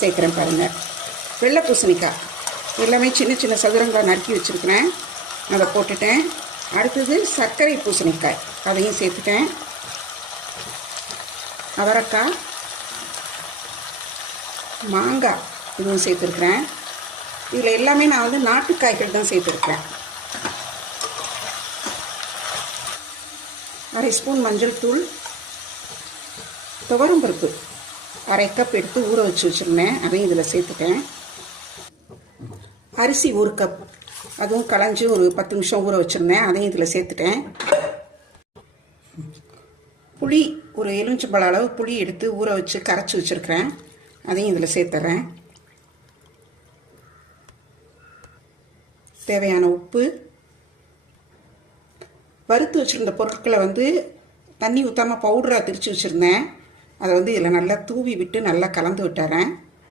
சேர்க்குறேன் பாருங்கள். வெள்ளை பூசணிக்காய் எல்லாமே சின்ன சின்ன சதுரங்களாக நறுக்கி வச்சுருக்கிறேன், அதை போட்டுட்டேன். அடுத்தது சர்க்கரை பூசணிக்காய், அதையும் சேர்த்துட்டேன். அவரைக்காய், மாங்காய் இதுவும் சேர்த்துருக்குறேன். இதில் எல்லாமே நான் வந்து நாட்டுக்காய்கள் தான் சேர்த்துருக்கேன். அரை ஸ்பூன் மஞ்சள் தூள், துவரம்பருப்பு அரை கப் எடுத்து ஊற வச்சு வச்சுருந்தேன், அதையும் இதில் சேர்த்துட்டேன். அரிசி 1 கப், அதுவும் களைஞ்சி ஒரு 10 நிமிஷம் ஊற வச்சுருந்தேன், அதையும் இதில் சேர்த்துட்டேன். புளி ஒரு எலுமிச்சம்பழ அளவு புளி எடுத்து ஊற வச்சு கரைச்சி வச்சுருக்கிறேன், அதையும் இதில் சேர்த்துறேன். தேவையான உப்பு. வறுத்து வச்சுருந்த பொருட்களை வந்து தண்ணி ஊற்றாமல் பவுடராக திரித்து வச்சுருந்தேன், அதை வந்து இதில் நல்லா தூவி விட்டு நல்லா கலந்து விட்டுறேன்.